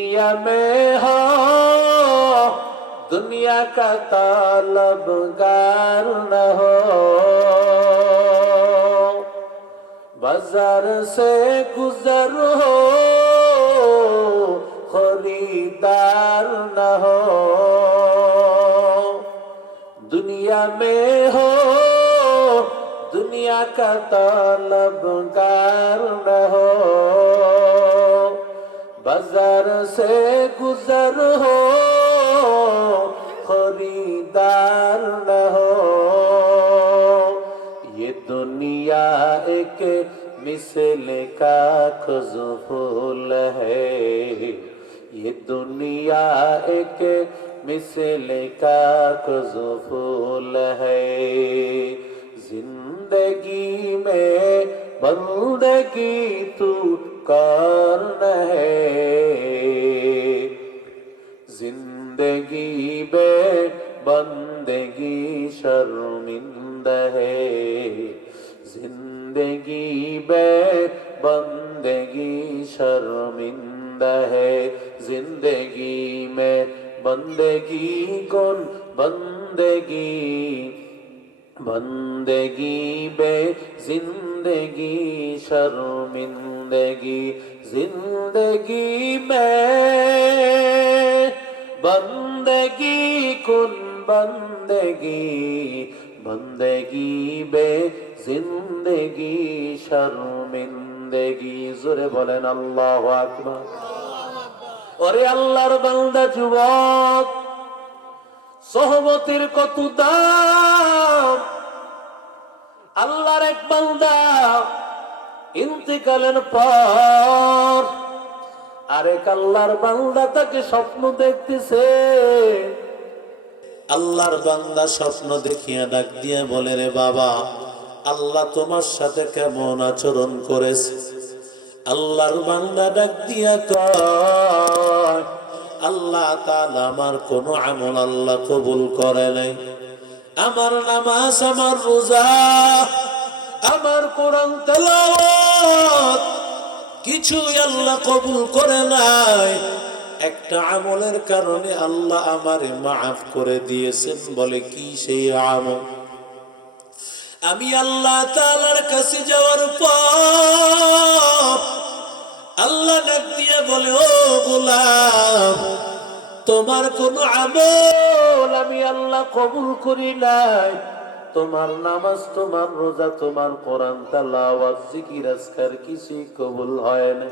दुनिया में हो दुनिया का तलबगार न हो, बाजार से गुजर हो खरीदार न हो। दुनिया में हो दुनिया का तलबगार न हो, बाजार से गुजर हो खरीदार न हो। ये दुनिया एक मिसल का फूल है, ये दुनिया एक मिसल का फूल है। जिंदगी में बंदगी तू करन है, जिंदगी में बंदगी शर्मिंदा है, जिंदगी में बंदगी शर्मिंदा है। जिंदगी में बंदगी कौन बंदगी, बंदगी बे जिंदगी शर्मिंदगी। जिंदगी में बंदगी कुन बंदगी, बंदगी बे जिंदगी शर्मिंदगी। जोरे बोलेन अल्लाहु আকবার। ওরে আল্লাহর বান্দা যুবক, সোহবতের কত দাম। আল্লাহর এক বান্দা ইন্তেকালের পর আরেক আল্লাহর বান্দা তাকে স্বপ্ন দেখতেছে। আল্লাহর বান্দা স্বপ্ন দেখিয়া ডাক দিয়া বলে, রে বাবা, আল্লাহ তোমার সাথে কেমন আচরণ করেছে? আল্লাহর বান্দা ডাক দিয়া কয়, আল্লাহ তাআলা আমার কোন আমল আল্লাহ কবুল করে নাই। আমার নামাজ, আমার রোজা, আমার কোরআন তেলাওয়াত কিছুই আল্লাহ কবুল করে নাই। একটা আমলের কারণে আল্লাহ আমারে মাফ করে দিয়েছেন। বলে কি সেই আমল? আমি আল্লাহ তাআলার কাছে যাওয়ার পর আল্লাহ ডাক দিয়ে বলে, ও গোলাম, তোমার কোন আমল আমি আল্লাহ কবুল করি নাই। তোমার নামাজ, তোমার রোজা, তোমার কোরআন তেলাওয়াত, জিকির আজকার কিছুই কবুল হয় না।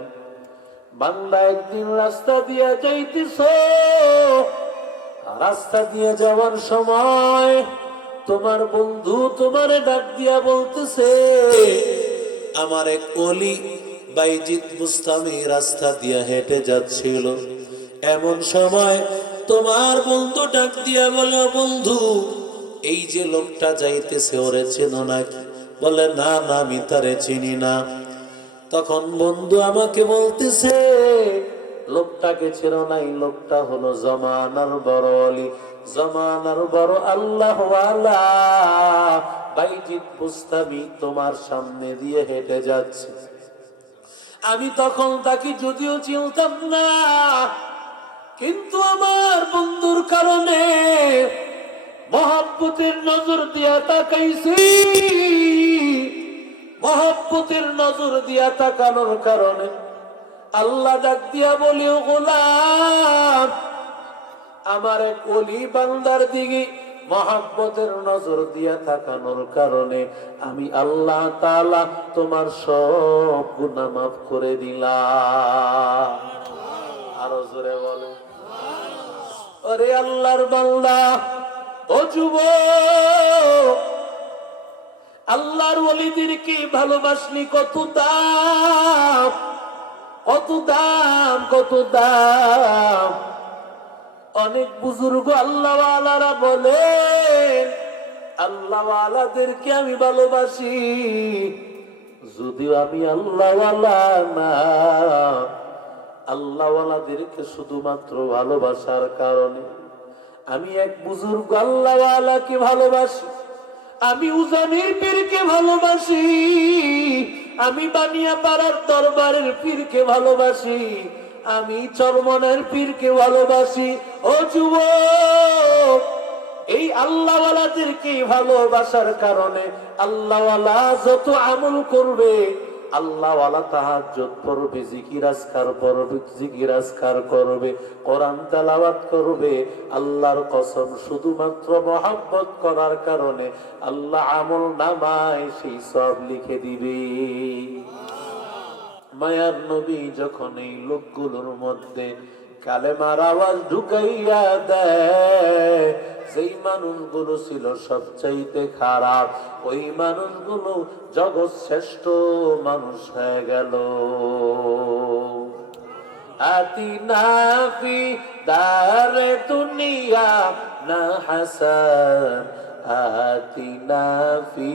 বান্দা একদিন রাস্তা দিয়ে যাইতেছো, রাস্তা দিয়ে যাওয়ার সময় তোমার বন্ধু তোমারে ডাক দিয়া বলতেছে, আমার এক ওলি বাইজিদ বুস্তামি রাস্তা দিয়ে হেঁটে যাচ্ছিল। এমন সময় তোমার বন্ধু ডাক দিয়া বলে, বন্ধু, এই যে লোকটা যাইতেছে ওরে চেনো নাকি? বলে, না না, আমি তারে চিনি না। তখন বন্ধু আমাকে বলতেছে, লোকটাকে চেনো নাই? লোকটা হলো জমানার বড় ওলি, জমানার বড় আল্লাহওয়ালা বাইজিদ বুস্তামি তোমার সামনে দিয়ে হেঁটে যাচ্ছে। আমি তখন তাকে যদিও চিনতাম না, কিন্তু আমার বন্ধুর কারণে মহব্বতের নজর দিয়া তাকাইছি। মহব্বতের নজর দিয়া তাকানোর কারণে আল্লাহ ডাক দিয়া বলি, ও গোলাম, আমার এক ওলি বান্দার দিকে মহব্বতের নজর দিয়া তাকানোর কারণে আমি আল্লাহ তাআলা তোমার সব গুনাহ মাফ করে দিলাম। আরো জোরে বলে, ওরে আল্লাহর বান্দা, ও যুবক, আল্লাহর ওলিদেরকে ভালোবাসলি কত দাম, কত দাম, কত দাম। অনেক বুজুর্গ আল্লাহওয়ালারা বলেন, আল্লাহওয়ালাদেরকে আমি ভালোবাসি, যদিও আমি আল্লাহওয়ালা না। আল্লাহওয়ালাদেরকে শুধুমাত্র ভালোবাসার কারণে আমি এক বুজুর্গ আল্লাহওয়ালাকে ভালোবাসি, আমি উজানির পীরকে ভালোবাসি, আমি বানিয়া পাড়ার দরবারের পীরকে ভালোবাসি, আমি চরমনের পীরকে ভালোবাসি। ও যুবক, এই আল্লাহওয়ালাদেরকে ভালোবাসার কারণে আল্লাহওয়ালা যত আমল করবে, আল্লাহওয়ালা তাহাজ্জুদ পড়বে, জিকির আজকার করবে, কোরআন তেলাওয়াত করবে, আল্লাহর কসম শুধুমাত্র মহব্বত করার কারণে আল্লাহ আমল নামায় সেই সব লিখে দিবে। মায়ার নবী যখন এই লোকগুলোর মধ্যে কালেমার আওয়াজ ঢুকাইয়া দেয়, যেই মানুষগুলো ছিল সবচাইতে খারাপ, ওই মানুষগুলো জগৎ শ্রেষ্ঠ মানুষ হয়ে গেল। আতিনা ফি দারে দুনিয়া না হাসান, আতিনা ফি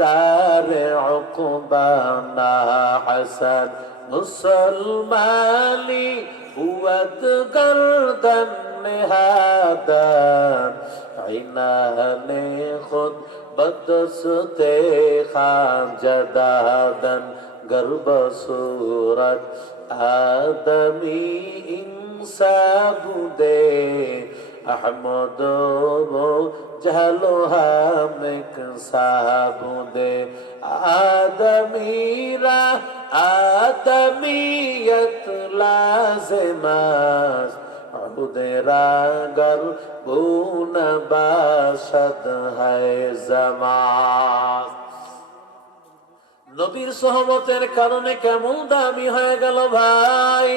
দারে উকবা না হাসান, মুসলমানি হুয়াত গর্দন নেহাদান, আইনানে খুদ বদসতে খান জদাদন, গর্ব সুরত আদমি ইনসাবুদে, আহমদ জালো হামেক সাবুদে, আদমিরা আদমিয়ত লাজমাস, আবুদেরা গর বুন বাসদ হয় জামাস। নবীর সহমতের কারণে কেমন দামি হয়ে গেল ভাই।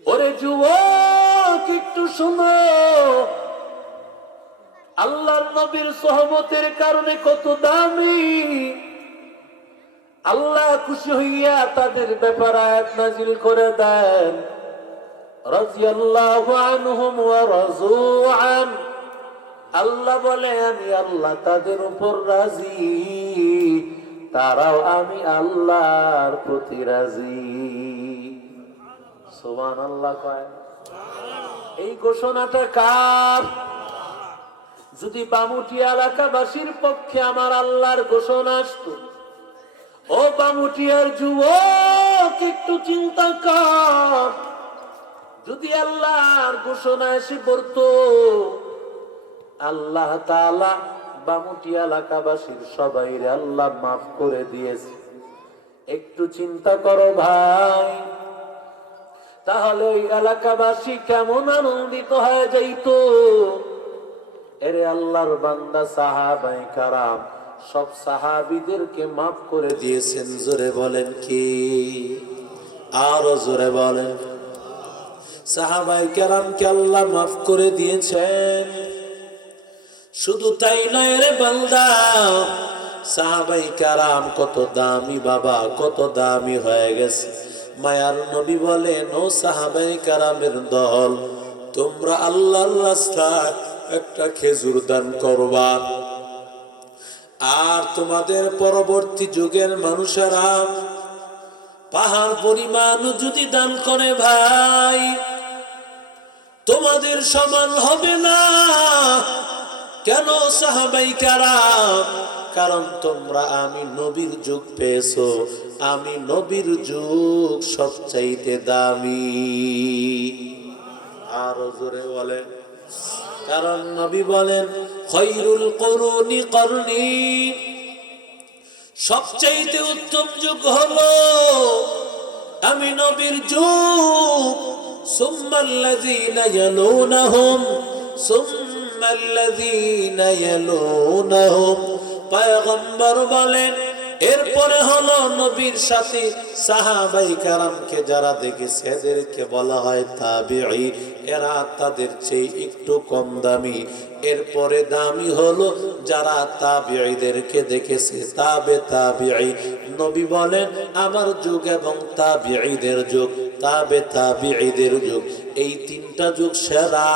ওরে যুবক, একটু শোনো, আল্লাহর নবীর সহমতের কারণে কত দামি। আল্লাহ খুশি হইয়া তাদের ব্যাপারে আয়াত নাযিল করে দেন, রাদিয়াল্লাহু আনহুম ওয়া রাযু আন। আল্লাহ বলে, আমি আল্লাহ তাদের উপর রাজি, তারাও আমি আল্লাহর প্রতি রাজি। সুবহানাল্লাহ কয়। এই ঘোষণাটা কার? যদি বামুটিয়া এলাকাবাসীর পক্ষে আমার আল্লাহর ঘোষণা আসতো, ও বামুটিয়ার যুবক একটু চিন্তা কর, যদি আল্লাহর ঘোষণা এসে পড়তো, আল্লাহ তাআলা বামুটিয়া এলাকাবাসীর সবাইরে আল্লাহ মাফ করে দিয়েছে। একটু চিন্তা করো ভাই, তাহলে ওই এলাকাবাসী কেমন আনন্দিত হয়ে যাইতো। এরে আল্লাহর বান্দা সাহাবায়ে কারাম সব সাহাবীদেরকে মাফ করে দিয়েছেন। জোরে বলেন কি? আরো জোরে বলেন। সাহাবায়ে কেরামকে আল্লাহ মাফ করে দিয়েছেন। শুধু তাই নয় রে বান্দা, সাহাবায়ে কেরাম কত দামি বাবা, কত দামি হয়ে গেছে। মায়ার নবী বলেন, ও সাহাবায়ে কেরামের দল, তোমরা আল্লাহর রাস্তায় একটা খেজুর দান করবা, আর তোমাদের পরবর্তী যুগের মানুষেরা পাহাড় পরিমাণ যদি দান করে ভাই, তোমাদের সমান হবে না। কেন সাহাবায়ে কেরাম? কারণ তোমরা আমি নবীর যুগ পেয়েছো, আমি নবীর যুগ সবচাইতে দামি। আরো জোরে বলেন। কারণ নবী বলেন, খায়রুল কুরুনি করনি, সবচাইতে উত্তম যুগ হলো আমি নবীর যুগ। সুম্মাল্লাযীনা ইয়ালুনাহুম, সুম্মাল্লাযীনা ইয়ালুনাহুম। পয়গম্বর বলেন, এরপরে হলো নবীর সাথে সাহাবায়ে কেরামকে যারা দেখেছে এদেরকে বলা হয় তাবিঈ, এরা তাদের চেয়ে একটু কম দামি। এরপরে দামি হলো যারা তাবিঈদেরকে দেখেছে, তাবিঈ। নবী বলেন, আমার যুগ এবং তাবিঈদের যুগ, তাবিঈদের যুগ, এই তিনটা যুগ সেরা।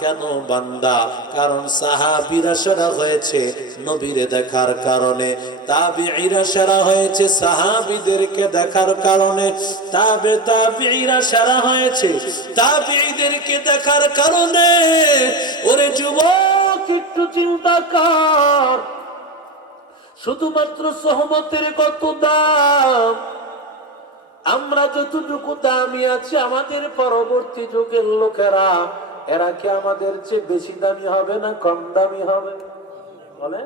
কেন বান্দা? কারণ সাহাবীরা সেরা হয়েছে নবীরে দেখার কারণে, তাবিঈরা সেরা হয়েছে সাহাবীদেরকে দেখার কারণে, তাবিঈরা সেরা হয়েছে তাবিঈদেরকে দেখার কারণে। ওরে যুবক একটু চিন্তা কর, শুধুমাত্র সহমতের কত দাম। আমরা যতটুকু দামি আছি, আমাদের পরবর্তী যুগের লোকেরা এরা কি আমাদের চেয়ে বেশি দামি হবে না কম দামি হবে? বলে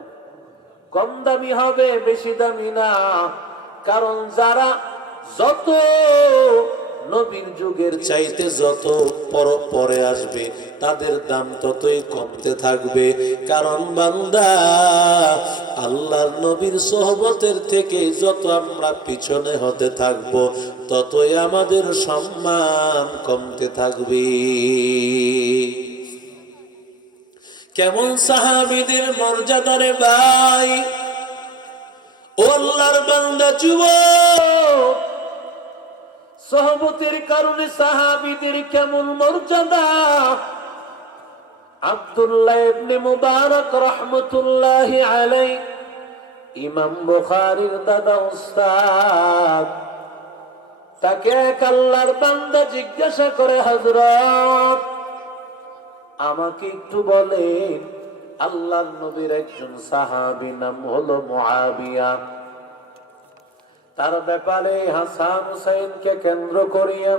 কম দামি হবে, বেশি দামি না। কারণ যারা যত নবীর যুগের চাইতে যত পরে আসবে, তাদের দাম ততই কমতে থাকবে। কারণ বান্দা, আল্লাহর নবীর সোহবতের থেকে যত আমরা পিছনে হতে থাকব, ততই আমাদের সম্মান কমতে থাকবে। কেমন সাহাবীদের মর্যাদারে ভাই! ও আল্লাহর বান্দা, যুবক, সোহবতের কারণে সাহাবীদের কেমন মর্যাদা! আব্দুল্লাহ ইবনে মুবারক রাহমাতুল্লাহি আলাইহি, ইমাম বুখারীর দাদা উস্তাদ, তাকে এক আল্লাহর বান্দা জিজ্ঞাসা করে, হযরত, আমাকে একটু বলেন, আল্লাহর নবীর একজন সাহাবী নাম হলো মুআবিয়া, তার ব্যাপারে হাসান হুসাইনকে কেন্দ্র করিয়া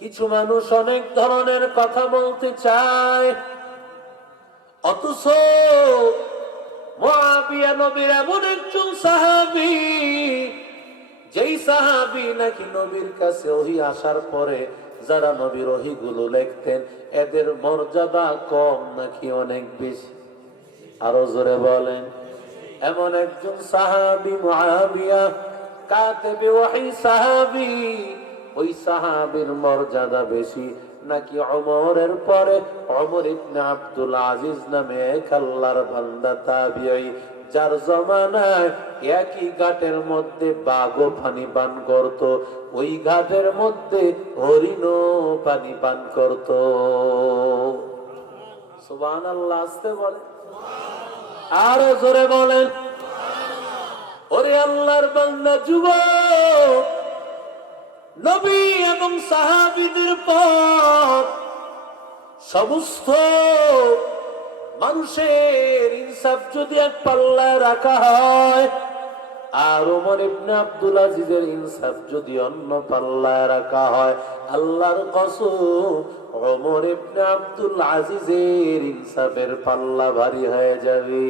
কিছু মানুষ অনেক ধরনের কথা বলতে চায়, অথচ মুআবিয়া নবীর এমন একজন সাহাবী, যেই সাহাবী নাকি নবীর কাছে ওহী আসার পরে যারা নবীর ওহীগুলো লিখতেন, এদের মর্যাদা কম নাকি অনেক বেশি? আরো জোরে বলেন। এমন একজন সাহাবী মুআবিয়া, কাতিবে ওহী সাহাবী, ওই সাহাবীর মর্যাদা বেশি নাকি ওমরের পরে ওমর ইবনে আব্দুল আজিজ নামে এক আল্লাহর বান্দা তাবিঈ, যার জমানায় একই ঘাটের মধ্যে বাঘও পানি পান করত, ওই ঘাটের মধ্যে হরিণও পানি পান করত? সুবহানাল্লাহ। আসতে বলে, আরো জোরে বলেন। ওরে আল্লাহর বান্দা, যুবক, নবী এবং সাহাবীদের পর সমস্ত মানুষের ইনসাফ যদি এক পাল্লায় রাখা হয়, আর ওমর ইবনে আব্দুল আজিজের ইনসাফ যদি অন্য পাল্লায় রাখা হয়, আল্লাহর কসম, ওমর ইবনে আব্দুল আজিজের ইনসাফের পাল্লা ভারী হয়ে যাবে।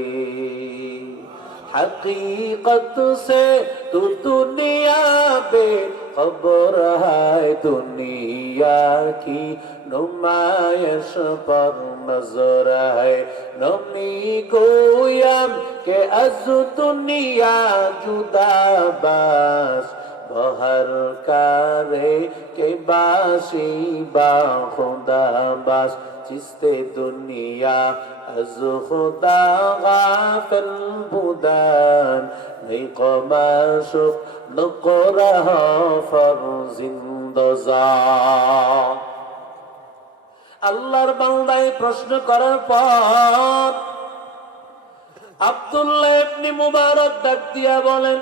हकीकत से तू दुनिया बे खबर है, दुनिया की नुमाइश पर नजर है, नमी गोयम के अज दुनिया जुदा बास बहर करे के बासी बा खुदा बास, जिसते दुनिया از خدا غافل بودن، نی قماشق نقره فرزندزان। আল্লাহর বান্দায় প্রশ্ন করার পর আব্দুল্লাহ ইবনে মুবারক ডাক দিয়া বলেন,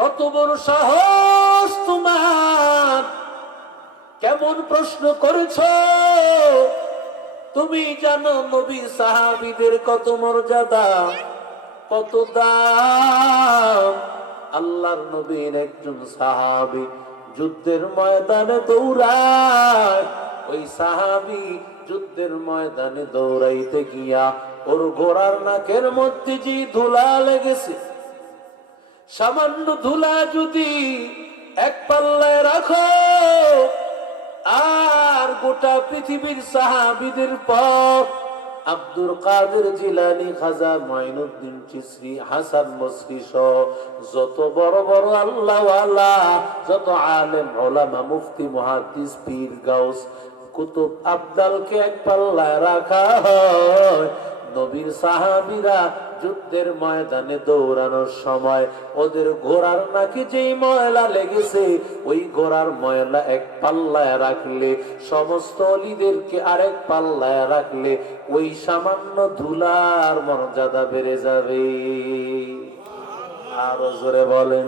কত বড় সাহস তোমার! কেমন প্রশ্ন করেছো? তুমি জানো নবী সাহাবীদের কত মর্যাদা, কত দাম? আল্লাহর নবীর একজন সাহাবী যুদ্ধের ময়দানে দৌড়ায়, ওই সাহাবী যুদ্ধের ময়দানে দৌড়াইতে গিয়া ওর ঘোড়ার নাকের মধ্যে যে ধুলা লেগেছে, সামান্য ধুলা যদি এক পাল্লায় রাখো, আর গোটা পৃথিবীর সাহাবীদের পর আব্দুল কাদের জিলানী, খাজা মঈনুদ্দিন চিশতি, হাসান বসরি সহ যত বড় বড় আল্লাহওয়ালা, যত আলেম ওলামা, মুফতি, মুহাদ্দিস, পীর, গাউস, কুতুব, আবদালকে এক পাল্লায় রাখা হয়, নবীর সাহাবীরা যুদ্ধের ময়দানে দৌড়ানোর সময় ওদের ঘোড়ার নাকি যেই ময়লা লেগেছে, ওই ঘোড়ার ময়লা এক পাল্লায় রাখলে, সমস্ত অলিদেরকে আরেক পাল্লায় রাখলে, ওই সামান্য ধুলার মর্যাদা বেড়ে যাবে। আরো জোরে বলেন।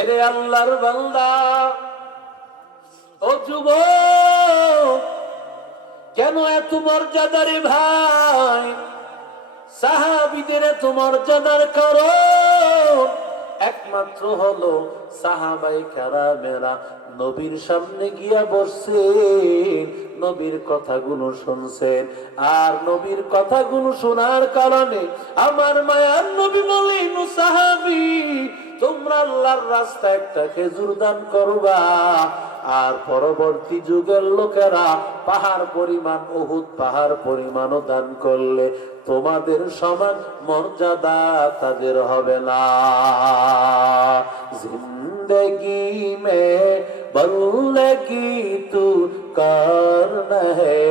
এরে আল্লাহর বান্দা, ও যুবক, কেন এত মর্যাদারে ভাই? সাহাবীদের এত মর্যাদার কারণ, এক একমাত্র হলো সাহাবায়ে কেরামেরা নবীর সামনে গিয়া বসছেন, নবীর কথাগুলো শুনছেন। আর নবীর কথাগুলো শোনার কারণে আমার মায়ার নবী বলেন, সাহাবী তোমরা আল্লাহর রাস্তায় একটা খেজুর দান করবা, আর পরবর্তী যুগের লোকেরা পাহাড় পরিমাণ, উহুদ পাহাড় পরিমাণও দান করলে তোমাদের সমান মর্যাদা তাদের হবে না। জিন্দগি মে বন্দগি তু করনা হে,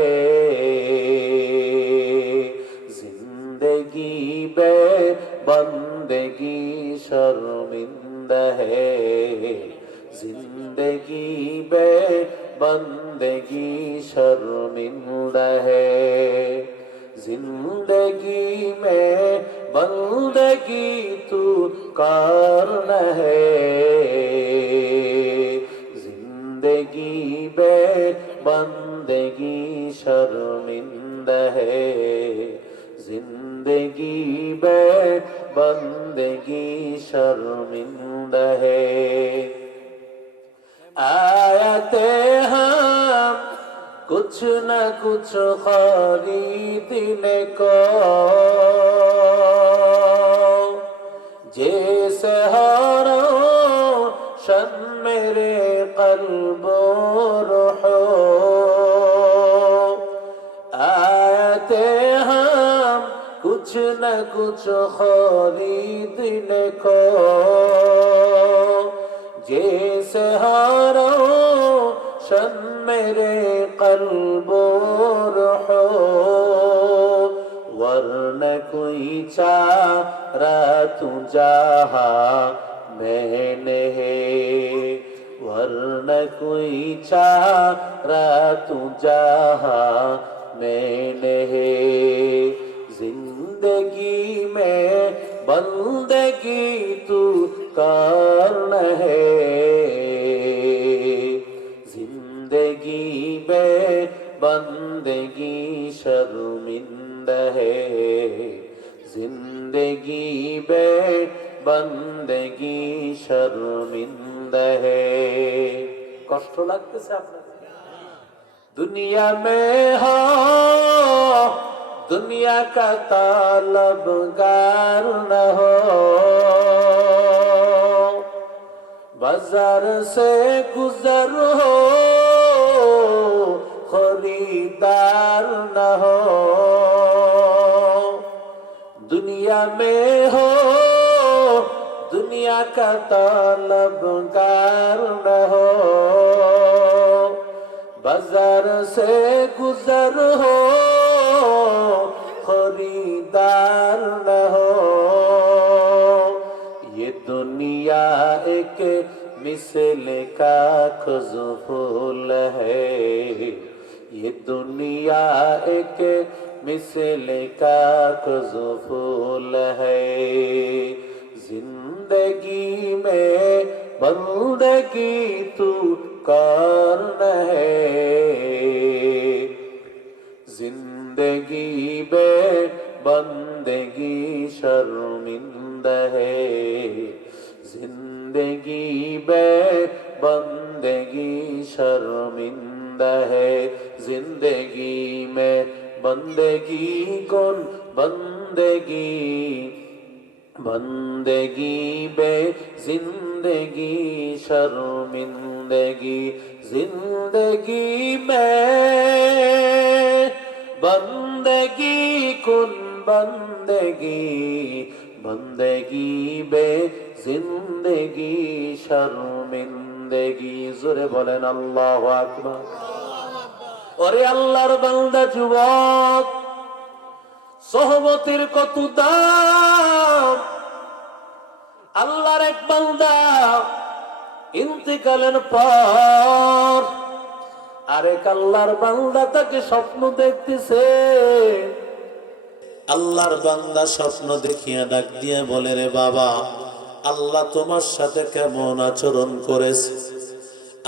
জিন্দগি বে বন্দগি শর্মিন্দা হে, जिंदगी बे बंदगी शर्मिंदा है, जिंदगी में बंदगी तू करना है, जिंदगी बे बंदगी शर्मिंदा है, जिंदगी बे बंदगी शर्मिंदा है। आयते हम कुछ न कुछ खरीदने को, जैसे हर शन मेरे कल्बो रूहो, आयते हम कुछ न कुछ खरीदने को, जैसे हारो शन मेरे कल्बो रूहो, वरना कोई चारा तू जहा मैंने है, वरना कोई चारा तू जहा मैंने है, जिंदगी में बंदगी तू करना है, जिंदगी में बंदगी शर्मिंदा है, जिंदगी में बंदगी शर्मिंदा है। কষ্ট লাগতেছে আপনাদের? दुनिया में हो दुनिया का तलबगार न हो, बाजार से गुजर हो खरीदार न हो, दुनिया में हो दुनिया का तलबगार न हो, बाजार से गुजर हो खरीदार न हो, ये दुनिया एक मिसल का खुजफूल है, ये दुनिया एक मिसल का खुजफूल है, जिंदगी में बंदगी तू करना है, जिंदगी बे बंदगी शर्मिंदा है, जिंदगी बे बंदगी शर्मिंदा है, जिंदगी में बंदगी कौन बंदगी, बंदगी बे जिंदगी शर्मिंदगी, जिंदगी में बंदगी कुन बंदगी, बंदगी बे जिंदगी शर्मिंदगी। जोरे बोलेन अल्लाहु আকবার। ওরে আল্লাহর বান্দা যুবক, সোহবতের কত দাম। আল্লাহর এক বান্দা ইন্তেকালের পর আরেক আল্লাহর বান্দা তাকে স্বপ্ন দেখতেছে। আল্লাহর বান্দা স্বপ্ন দেখিয়া ডাক দিয়ে বলে, রে বাবা, আল্লাহ তোমার সাথে কেমন আচরণ করেছে?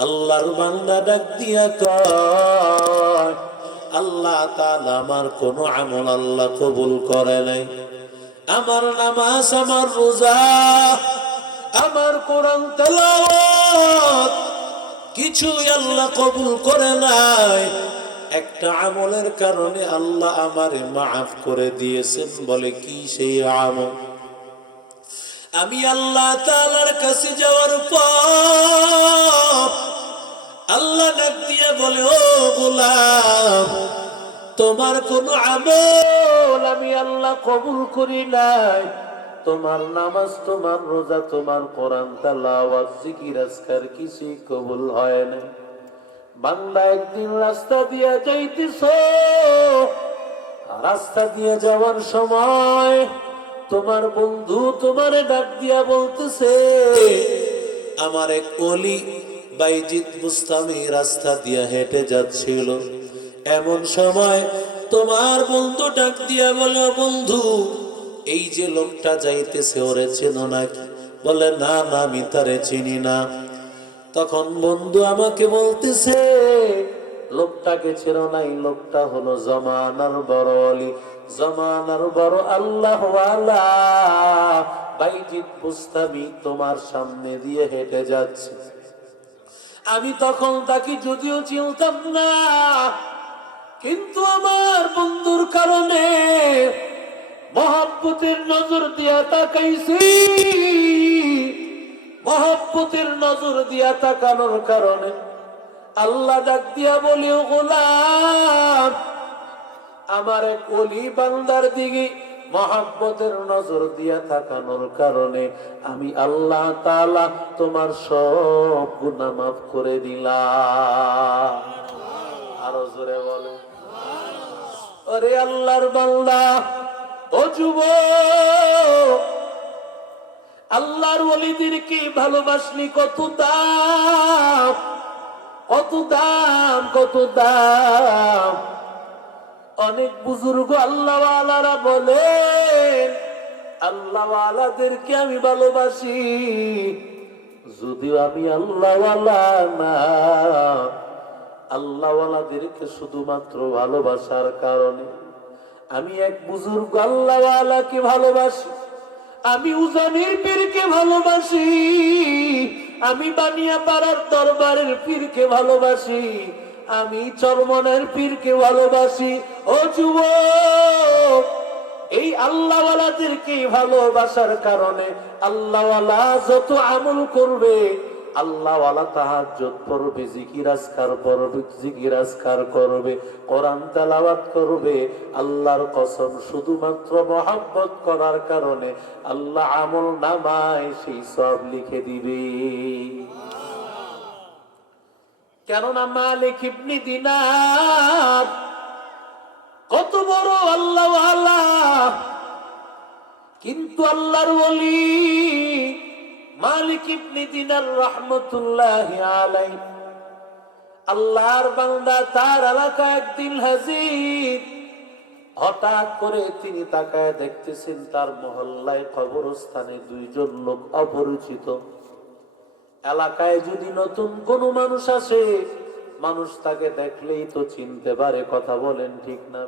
আল্লাহর বান্দা ডাক দিয়া কয়, আল্লাহ তাআলা আমার কোন আমল আল্লাহ কবুল করে নাই। আমার নামাজ, আমার রোজা, আমার কোরআন তেলাওয়াত কিছুই আল্লাহ কবুল করে নাই, একটা আমলের কারণে আল্লাহ আমারে মাফ করে দিয়েছেন। বলে কি সেই আমল? আমি আল্লাহ তাআলার কাছে যাওয়ার পর আল্লাহ ডাক দিয়ে বলে, ও গোলাম, তোমার কোন আমল আমি আল্লাহ কবুল করি নাই। তোমার নামাজ, তোমার রোজা, তোমার কোরআন তেলাওয়াত, জিকির আজকার কিছুই কবুল হয় না। বান্দা একদিন রাস্তা দিয়ে যাইতেছ, রাস্তা দিয়ে যাওয়ার সময় তোমার বন্ধু তোমারে ডাক দিয়া বলতেছে, আমার এক ওলি বাইজিদ বুস্তামি রাস্তা দিয়ে হেঁটে যাচ্ছিল। এমন সময় তোমার বন্ধু ডাক দিয়া বলে, বন্ধু, এই যে লোকটা যাইতেছে ওরে চেনো নাকি? বলে, না না, আমি তারে চিনি না। তখন বন্ধু আমাকে বলতেছে, লোকটাকে চেনো নাই? লোকটা হলো জমানার বড় ওলি, জমানার বড় আল্লাহওয়ালা বাইজিদ বুস্তামি তোমার সামনে দিয়ে হেঁটে যাচ্ছে। আমি তখন তাকে যদিও চিনতাম না, কিন্তু আমার বন্ধুর কারণে মহব্বতের নজর দিয়া তাকাইছি। মহব্বতের নজর দিয়া তাকানোর কারণে আল্লাহ ডাক দিয়া বলি, ও গোলাম, আমার এক ওলি বান্দার দিকে মহব্বতের নজর দিয়া তাকানোর কারণে আমি আল্লাহ তাআলা তোমার সব গুনাহ মাফ করে দিলাম। আরো জোরে বলে, ওরে আল্লাহর বান্দা, ও যুবক, আল্লাহর ওলিদেরকে ভালোবাসলি কত দাম, কত দাম, কত দাম। অনেক বুজুর্গ আল্লাহওয়ালারা বলেন, আল্লাহওয়ালাদেরকে আমি ভালোবাসি, যদিও আমি আল্লাহওয়ালা না। আল্লাহওয়ালাদেরকে শুধুমাত্র ভালোবাসার কারণে আমি এক বুজুর্গ আল্লাহওয়ালাকে ভালোবাসি, আমি উজানির পীরকে ভালোবাসি, আমি বানিয়াপাড়ার দরবারের পীরকে ভালোবাসি, আমি চরমনের পীরকে ভালোবাসি। ও যুবক, এই আল্লাহওয়ালাদেরকে ভালোবাসার কারণে আল্লাহওয়ালা যত আমল করবে, আল্লাহওয়ালা তাহাজ্জুদ পড়বে, জিকির আজকার পড়বে, জিকির আজকার করবে, কোরআন তেলাওয়াত করবে, আল্লাহর কসম শুধুমাত্র মহব্বত করার কারণে আল্লাহ আমল নামায় সেই সব লিখে দিবে। কেননা মালিক ইবনে দিনার কত বড় আল্লাহওয়ালা, কিন্তু আল্লাহর ওলি মালিক ইবনে দিনার রাহমাতুল্লাহি আলাইহি, আল্লাহর বান্দা, তার এলাকায় একদিন হাজির। হঠাৎ করে তিনি তাকায় দেখতেছেন তার মহল্লায় কবরস্থানে দুইজন লোক অপরিচিত। এলাকায় যদি নতুন কোন মানুষ আসে, মানুষ তাকে দেখলেই তো চিনতে পারে। কথা বলেন ঠিক না?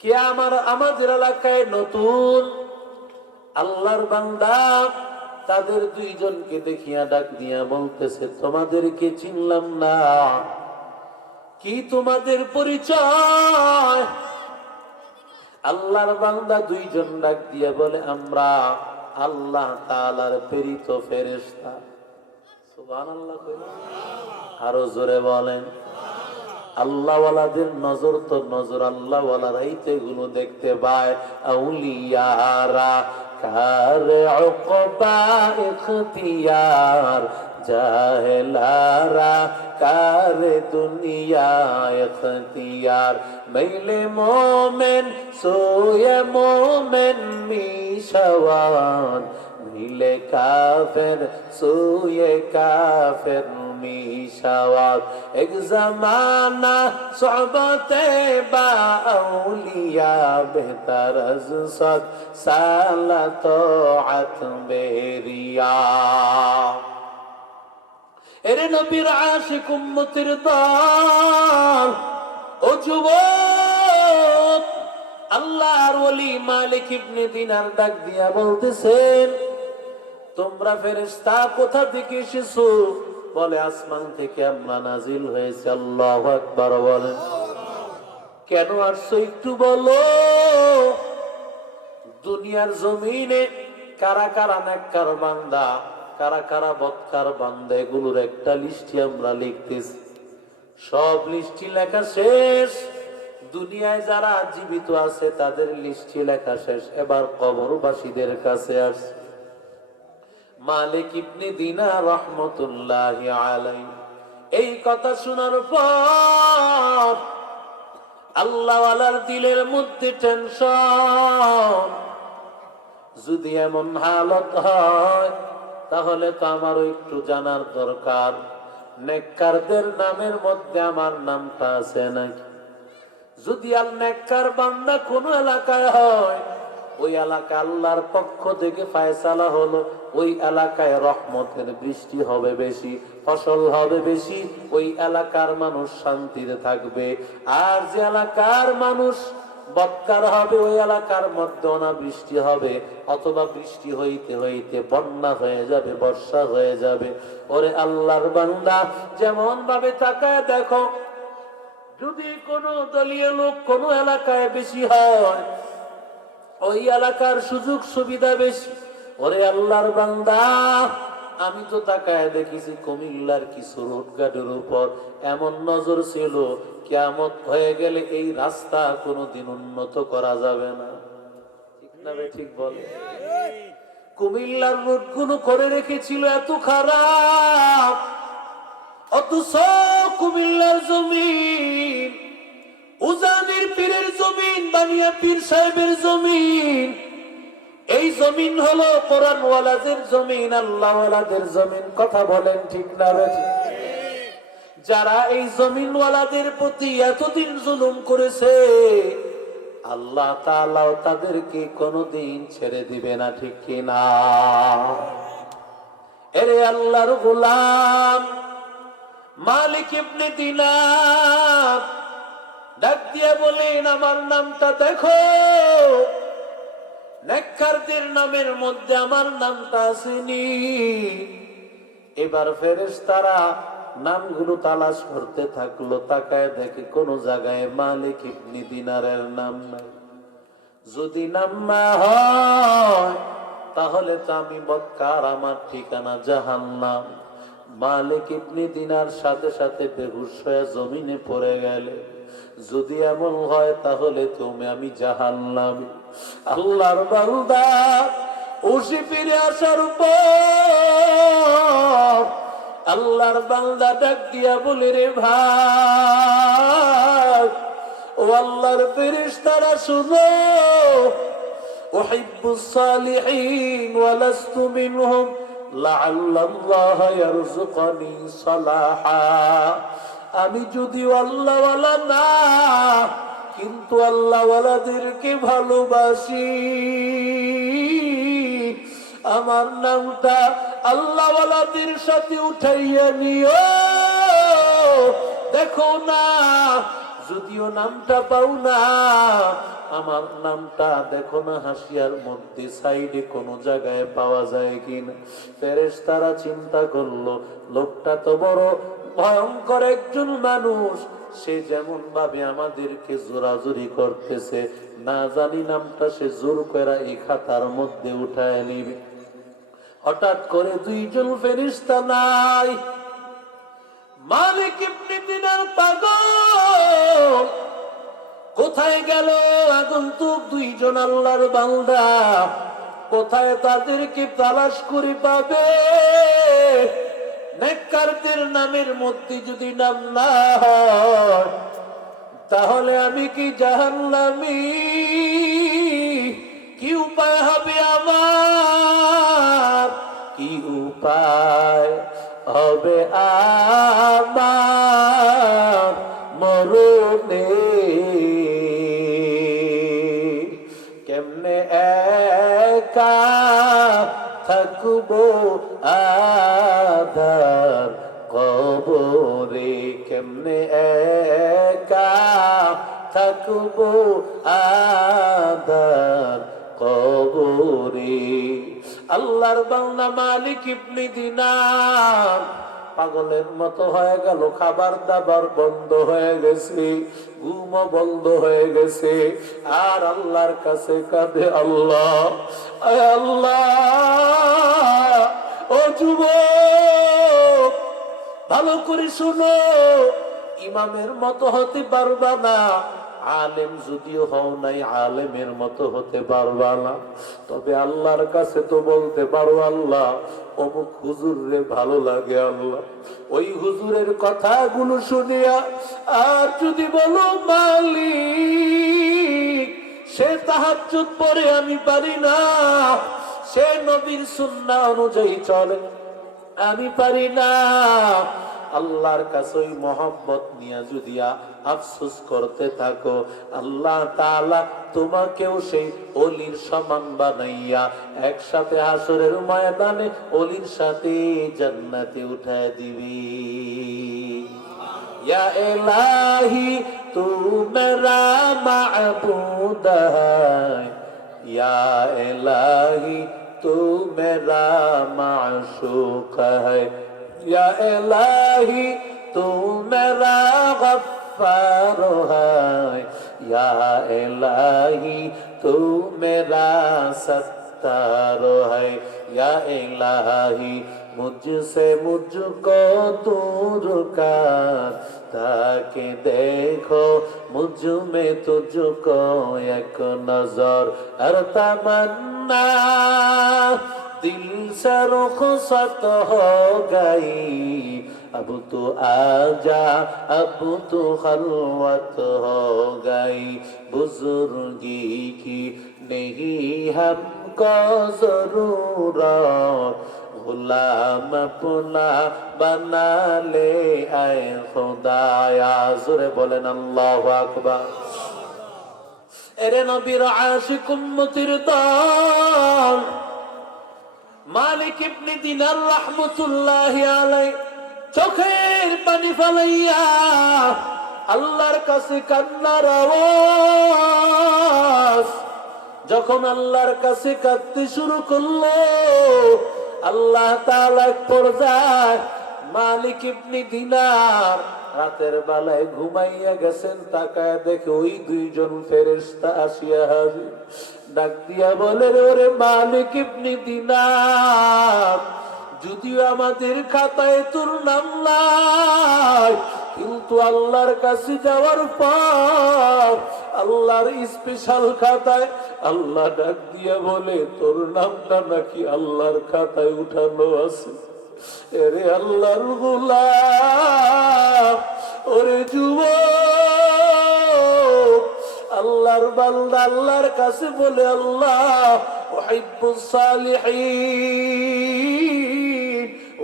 কে আমাদের এলাকায় নতুন? আল্লাহর বান্দা তাদের দুইজনকে দেখিয়া ডাক দিয়া বলতেছে, তোমাদেরকে চিনলাম না, কি তোমাদের পরিচয়? আল্লাহর বান্দা দুইজন ডাক দিয়া বলে, আমরা আল্লাহ তাআলার প্রেরিত ফেরেশতা। সুবহানাল্লাহ। আরো জোরে বলেন। আল্লাহওয়ালাদের নজর তো নজর, আল্লাহওয়ালারাই তো এগুলো দেখতে পায়। আউলিয়ারা কারে উকবা ইখতিয়ার, জাহেলারা কারে দুনিয়া ইখতিয়ার। মাইলে মোমেন সোয়ে মোমেন মিশাওয়ান, মিলে কাফের সোয়ে কাফের মিশাওয়াত। এক জামানা সোহবতে বা আউলিয়া বেহতর আজ সদ সালা তোআত বেরিয়া। এরে নবীর আশিক উম্মতের দল, ও যুবক, আল্লাহর ওলি মালিক ইবনে দিনার ডাক দিয়া বলতেছেন, তোমরা ফেরেশতা কোথা থেকে এসেছো? বলে আসমান থেকে আমরা নাজিল হয়েছে। আল্লাহু আকবার বলেন। কেন আসছো একটু বলো। দুনিয়ার জমিনে কারা কারা নেককার বান্দা, কারা কারা বদকার বান্দা, এগুলোর একটা লিস্টি আমরা লিখতেছি। সব লিস্টি লেখা শেষ। দুনিয়ায় যারা জীবিত আছে তাদের লিস্টি লেখা শেষ। এবার কবরবাসীদের কাছে আসছে। মালিক ইবনে দিনার রাহমাতুল্লাহি আলাইহি এই কথা শোনার পর আল্লাহওয়ালার দিলের মধ্যে টেনশন। যদি এমন হালত হয় তাহলে তো আমারও একটু জানার দরকার, নেককারদের নামের মধ্যে আমার নামটা আছে নাকি। যদি আর নেককার বান্দা কোন এলাকায় হয়, ওই এলাকা আল্লাহর পক্ষ থেকে ফায়সালা হলো, ওই এলাকায় রহমতের বৃষ্টি হবে বেশি, ফসল হবে বেশি, ওই এলাকার মানুষ শান্তিতে থাকবে। আর যে এলাকার মানুষ বদকার হবে, ওই এলাকার মধ্যে অনাবৃষ্টি হবে, অথবা বৃষ্টি হইতে হইতে বন্যা হয়ে যাবে, বর্ষা হয়ে যাবে। ওরে আল্লাহর বান্দা, যেমন ভাবে তাকায় দেখো, যদি কোন দলীয় লোক কোন এলাকায় বেশি হয়, ওই এলাকার সুযোগ সুবিধা বেশি। ওরে আল্লাহর বান্দা, আমি তো তাকায় দেখেছি কুমিল্লার কিছু রোডঘাটের উপর এমন নজর ছিল, কিয়ামত হয়ে গেলে এই রাস্তা কোনোদিন উন্নত করা যাবে না। ঠিক না বে ঠিক বলে? কুমিল্লার রোডগুলো করে রেখেছিল এত খারাপ, অথচ কুমিল্লার জমিন, উজানির পীরের জমিন, বানিয়া পীর সাহেবের জমিন, এই জমিন হলো কোরআনওয়ালাদের জমিন, আল্লাহওয়ালাদের জমিন। কথা বলেন ঠিক না বেঠিক? যারা এই জমিনওয়ালাদের প্রতি এতদিন জুলুম করেছে, আল্লাহ তাআলা তাদেরকে কোনোদিন ছেড়ে দিবে না, ঠিক কিনা? এরে আল্লাহর গোলাম মালিক ইবনে দিনার ডাক দিয়া বলেন, আমার নামটা দেখো, নেককারদের নামের মধ্যে আমার নামটা আসেনি। এবার ফেরেশতারা নামগুলো তালাশ করতে থাকলো, তাকায় দেখে কোন জায়গায় মালিক ইবনে দিনারের নাম নাই। যদি নাম না হয় তাহলে তো আমি বদকার, আমার ঠিকানা জাহান্নাম। মালিক ইবনে দিনার সাথে সাথে বেহুশ হয়ে জমিনে পড়ে গেলে, যদি এমন হয় তাহলে তুমি আমি জাহান্নামী। আল্লাহর বান্দা ওসি ফিরে আসার পর আল্লাহর বান্দা ডাক দিয়া বলে, রে ভাই, ও আল্লাহর ফেরেশতারা শুনো, উহিব্বুস সালিহিন ওয়া লাস্তু মিনহুম লাআল্লাল্লাহা ইয়ারযুকানি সালাহা। আমি যদিও আল্লাহওয়ালা না, কিন্তু আল্লাহওয়ালাদেরকে ভালোবাসি। আমার নামটা আল্লাহওয়ালাদের সাথে উঠাইয়া নিও। দেখো না, যদিও নামটা পাও না, আমার নামটা দেখো না হাসিয়ার মধ্যে সাইডে কোন জায়গায় পাওয়া যায় কিনা। ফেরেশতারা চিন্তা করলো, লোকটা তো বড় ভয়ঙ্কর একজন মানুষ, সে যেমন ভাবে আমাদেরকে জোরাজুরি করতেছে, না জানি নামটা সে জোর করে এই খাতার মধ্যে উঠায় নিবে। হঠাৎ করে দুইজন ফেরেশতা নাই। মালিক ইবনে দিনার পাগল, কোথায় গেল আগন্তুক দুইজন আল্লাহর বান্দা? কোথায় তাদেরকে তালাশ করে পাবে? নেককারদের নামের মধ্যে যদি নাম না হয় তাহলে আমি কি জাহান্নামী? কি উপায় হবে আমার? কি উপায় হবে আমার মরণে? কেমনে একা থাকবো আধার কবরে? কেমনে একা থাকবো আধার কবরে? আল্লাহর বান্দা মালিক ইবনে দিনার পাগলের মতো হয়ে গেল, খাবার দাবার বন্ধ হয়ে গেছে, ঘুমও বন্ধ হয়ে গেছে, আর আল্লাহর কাছে কাঁদে, আল্লাহ আয় আল্লাহ। ও যুবক, ভালো করে শুনো, ইমামের মতো হতে পারবা না, আলেম যদিও হও নাই আলেমের মতো হতে পারবা না, তবে আল্লাহর কাছে তো বলতে পারো, আল্লাহ অমুক হুজুর রে ভালো লাগে, আল্লাহ ওই হুজুরের কথাগুলো শুনিয়া। আর যদি বলো মালিক সে তাহাজ্জুদ পড়ে আমি পারি না, সে নবীর সুন্নাহ অনুযায়ী চলে আমি পারি না, আল্লাহর কাছে ওই মহব্বত নিয়ে যদি আফসোস করতে থাকো, আল্লাহ তাআলা তোমাকেও সেই ওলির সমান বানাইয়া একসাথে হাসরের ময়দানে ওলির সাথে জান্নাতে উঠায় দিবি। या इलाही तू मेरा माबूद है, या इलाही तू मेरा माशूक है, या इलाही तू मेरा गफ्फार है, या इलाही तू मेरा सत्तार है, या इलाही मुझसे मुझको दूर कर, ताकि देखो मुझ में तुझको एक नजर, और तमन्ना दिल से रुखसत हो गई, अब तो आजा अब तो खलवत हो गई, बुजुर्गी की नहीं हमको जरूरत, गुलाम अपना बना ले आए खुदाया। जोरे बोलेन अल्लाहु আকবার। এরে নবীর আশিক উম্মতির দল, মালিক ইবনে দিনার রাহমাতুল্লাহি আলাইহি চোখের পানি ফেলাইয়া আল্লাহর কাছে কান্নার আওয়াজ, যখন আল্লাহর কাছে কাঁদতে শুরু করলো, আল্লাহ তাআলা এক পর্যায়ে মালিক ইবনে দিনার রাতের বেলায় ঘুমাইয়া গেছেন, তাকায় দেখে ওই দুইজন ফেরেশতা আসিয়া হাজির, ডাক দিয়া বলে, ওরে মালিক ইবনে দিনার, যদিও আমাদের খাতায় তোর নাম নাই, কিন্তু আল্লাহর কাছে যাওয়ার পর আল্লাহর স্পেশাল খাতায় আল্লাহ ডাক দিয়া বলে, তোর নামটা নাকি আল্লাহর খাতায় উঠানো আছে। এরে আল্লাহর গোলাম, ওরে যুবক, আল্লাহর বান্দা আল্লাহর কাছে বলে, আল্লাহ উহিব্বুস সালিহিন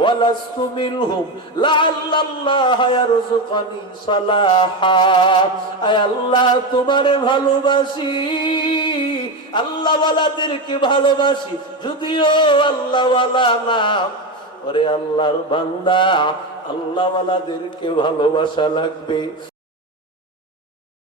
ওয়ালাস্তু মিনহুম লাআল্লাল্লাহ ইয়ারযুকানি সালাহা। আয় আল্লাহ তোমারে ভালোবাসি, আল্লাহ ওয়ালাদেরকে ভালোবাসি, যদিও আল্লাহ ওয়ালা না। ওরে আল্লাহর বান্দা, আল্লাহ ওয়ালাদেরকে ভালোবাসা লাগবে,